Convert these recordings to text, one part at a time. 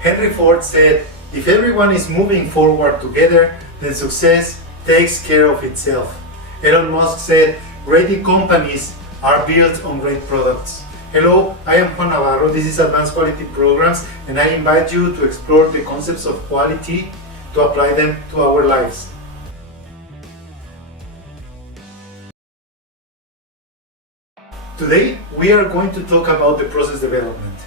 Henry Ford said, "If everyone is moving forward together, then success takes care of itself." Elon Musk said, "Great companies are built on great products." Hello, I am Juan Navarro, this is Advanced Quality Programs, and I invite you to explore the concepts of quality to apply them to our lives. Today, we are going to talk about the process development.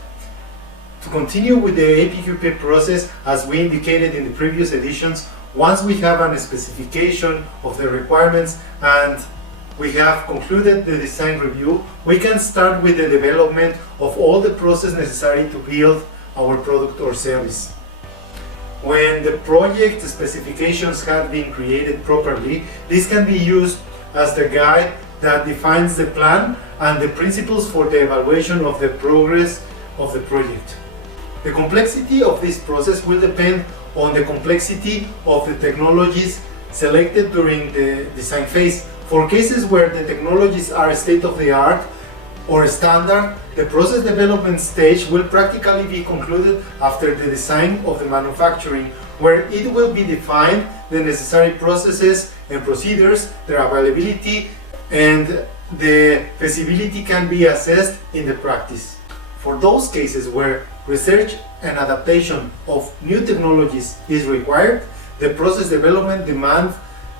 To continue with the APQP process, as we indicated in the previous editions, once we have a specification of the requirements and we have concluded the design review, we can start with the development of all the process necessary to build our product or service. When the project specifications have been created properly, this can be used as the guide that defines the plan and the principles for the evaluation of the progress of the project. The complexity of this process will depend on the complexity of the technologies selected during the design phase. For cases where the technologies are state-of-the-art or standard, the process development stage will practically be concluded after the design of the manufacturing, where it will be defined the necessary processes and procedures, their availability, and the feasibility can be assessed in the practice. For those cases where research and adaptation of new technologies is required, the process development demands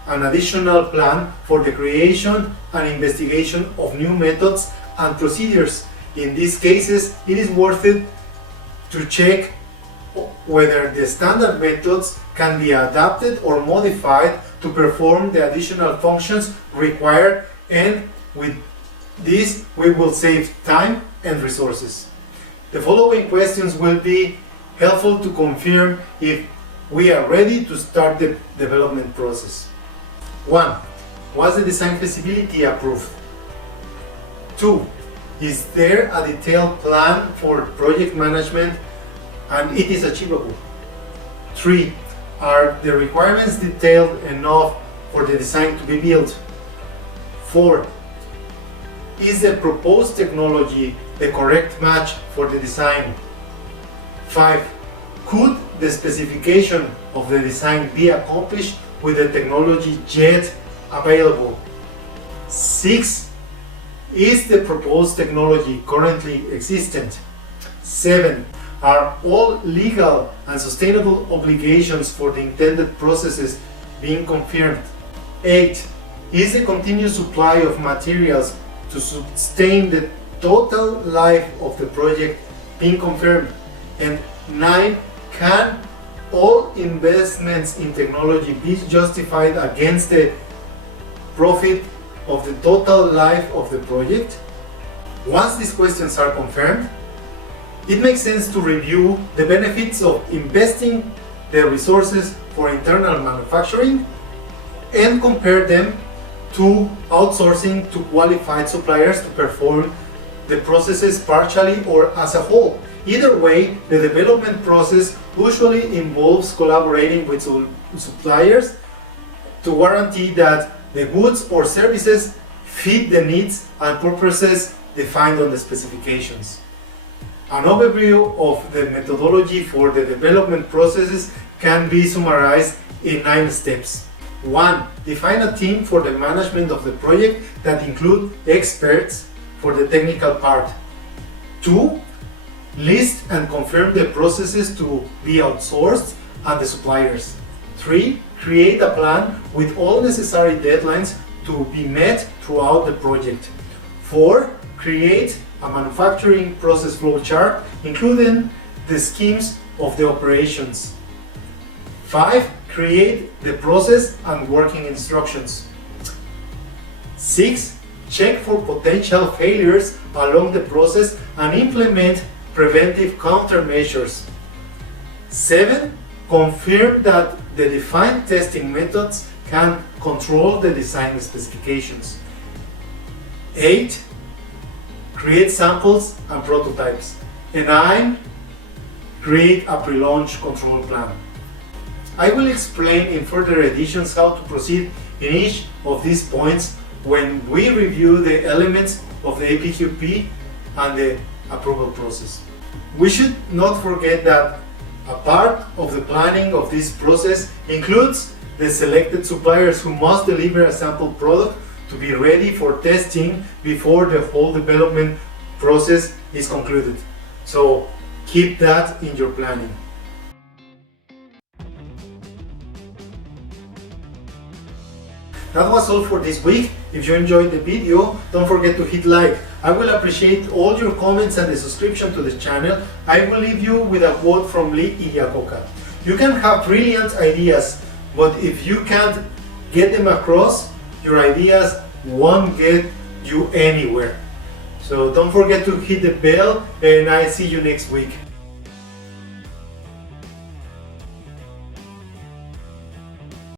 an additional plan for the creation and investigation of new methods and procedures. In these cases, it is worth it to check whether the standard methods can be adapted or modified to perform the additional functions required, and with this we will save time and resources. The following questions will be helpful to confirm if we are ready to start the development process. 1. Was the design feasibility approved? 2. Is there a detailed plan for project management and it is achievable? 3. Are the requirements detailed enough for the design to be built? 4. Is the proposed technology the correct match for the design? 5. Could the specification of the design be accomplished with the technology yet available? 6. Is the proposed technology currently existent? 7. Are all legal and sustainable obligations for the intended processes being confirmed? 8. Is the continuous supply of materials to sustain the total life of the project being confirmed? And 9. Can all investments in technology be justified against the profit of the total life of the project? Once these questions are confirmed, it makes sense to review the benefits of investing the resources for internal manufacturing and compare them to outsourcing to qualified suppliers to perform the processes partially or as a whole. Either way, the development process usually involves collaborating with suppliers to guarantee that the goods or services fit the needs and purposes defined on the specifications. An overview of the methodology for the development processes can be summarized in 9 steps. 1. Define a team for the management of the project that include experts for the technical part. 2. List and confirm the processes to be outsourced and the suppliers. 3. Create a plan with all necessary deadlines to be met throughout the project. 4. Create a manufacturing process flow chart, including the schemes of the operations. 5. Create the process and working instructions. 6. Check for potential failures along the process and implement preventive countermeasures. 7. Confirm that the defined testing methods can control the design specifications. 8. Create samples and prototypes. And 9. Create a pre-launch control plan. I will explain in further editions how to proceed in each of these points when we review the elements of the APQP and the approval process. We should not forget that A part of the planning of this process includes the selected suppliers who must deliver a sample product to be ready for testing before the whole development process is concluded. So keep that in your planning. That was all for this week. If you enjoyed the video, don't forget to hit like. I will appreciate all your comments and the subscription to the channel. I will leave you with a quote from Lee Iacocca. You can have brilliant ideas, but if you can't get them across, your ideas won't get you anywhere. So don't forget to hit the bell, and I see you next week.